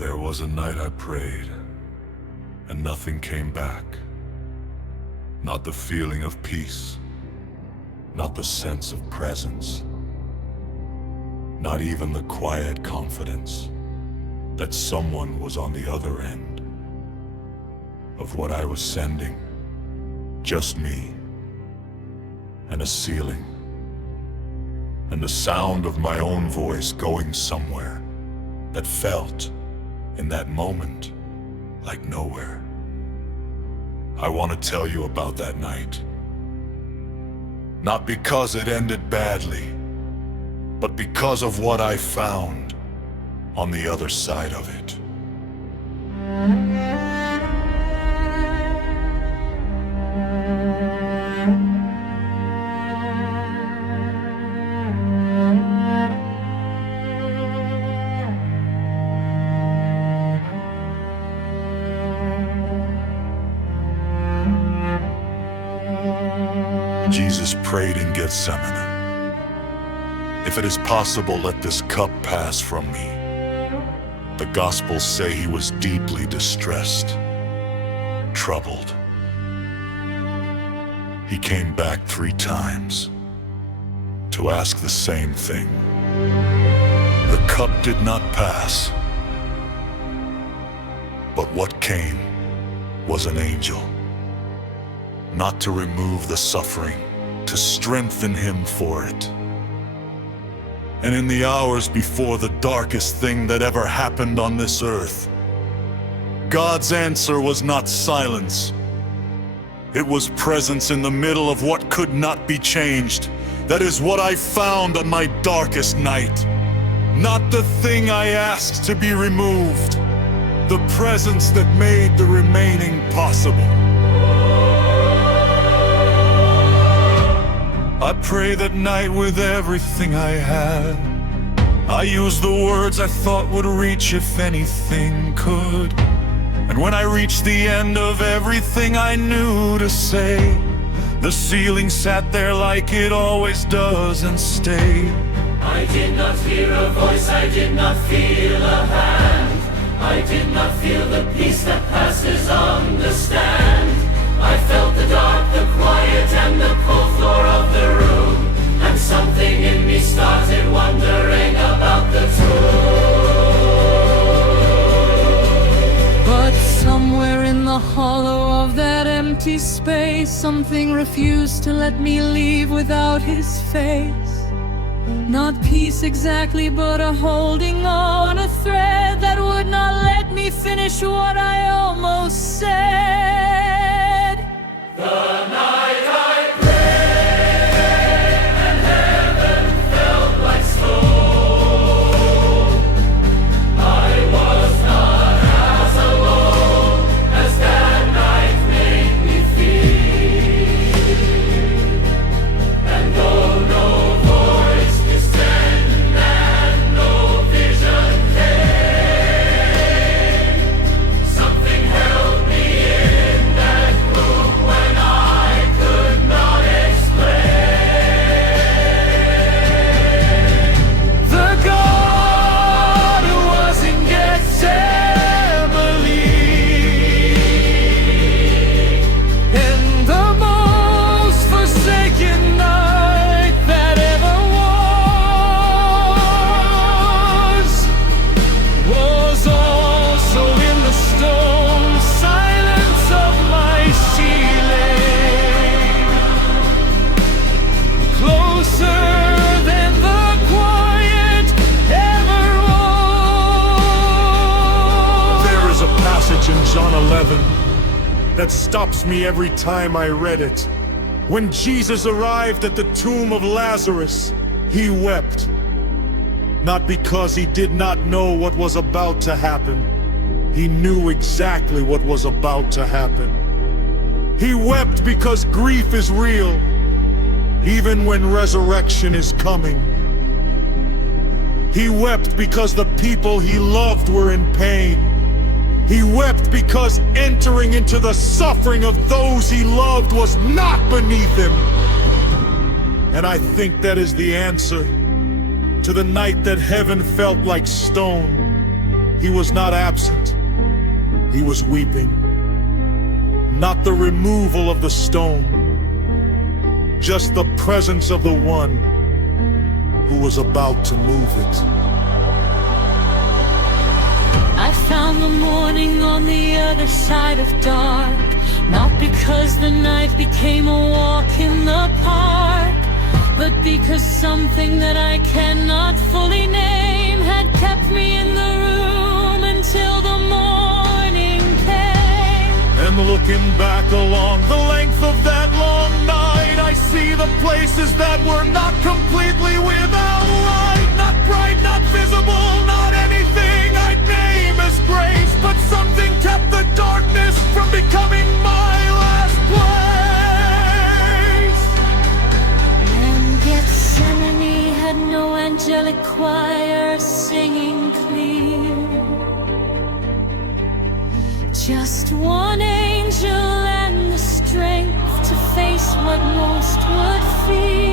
There was a night I prayed, and nothing came back. Not the feeling of peace, not the sense of presence, not even the quiet confidence that someone was on the other end of what I was sending. Just me, and a ceiling, and the sound of my own voice going somewhere that felt, in that moment, like nowhere. I want to tell you about that night. Not because it ended badly, but because of what I found on the other side of it. Jesus prayed in Gethsemane, "If it is possible, let this cup pass from me." The Gospels say he was deeply distressed, troubled. He came back 3 times to ask the same thing. The cup did not pass, but what came was an angel. Not to remove the suffering, to strengthen him for it. And in the hours before the darkest thing that ever happened on this earth, God's answer was not silence. It was presence in the middle of what could not be changed. That is what I found on my darkest night. Not the thing I asked to be removed, the presence that made the remaining possible. I prayed that night with everything I had. I used the words I thought would reach if anything could. And when I reached the end of everything I knew to say, the ceiling sat there like it always does and stayed. I did not hear a voice, I did not feel a hand. I did not feel the peace that passes understand. I felt the dark, the quiet, and the cold floor of the room. And something in me started wondering about the tomb. But somewhere in the hollow of that empty space, something refused to let me leave without his face. Not peace exactly, but a holding on, a thread that would not let me finish what I almost said. The night I prayed and heaven felt like stone, I was not as alone as that night made me feel. And though no voice could stand and no vision came, something held me in that room when I could not explain. The God who was in Gethsemane, in the most forsaken night that ever was also in the stone silence of my ceiling, closer than the quiet ever was. There is a passage in John 11 that stops me every time I read it. When Jesus arrived at the tomb of Lazarus, he wept. Not because he did not know what was about to happen. He knew exactly what was about to happen. He wept because grief is real, even when resurrection is coming. He wept because the people he loved were in pain. He wept because entering into the suffering of those he loved was not beneath him. And I think that is the answer to the night that heaven felt like stone, He was not absent. He was weeping. Not the removal of the stone, just the presence of the one who was about to move it. I found the morning on the other side of dark, not because the night became a walk in the park, but because something that I cannot fully name had kept me in the room until the morning came. And looking back along the length of that long night, I see the places that were not completely without light. Not bright, not visible, not anything I'd name as grace, but something kept the darkness from becoming my last place. And Gethsemane had no angelic choir singing clear, just one angel and the strength to face what most would fear.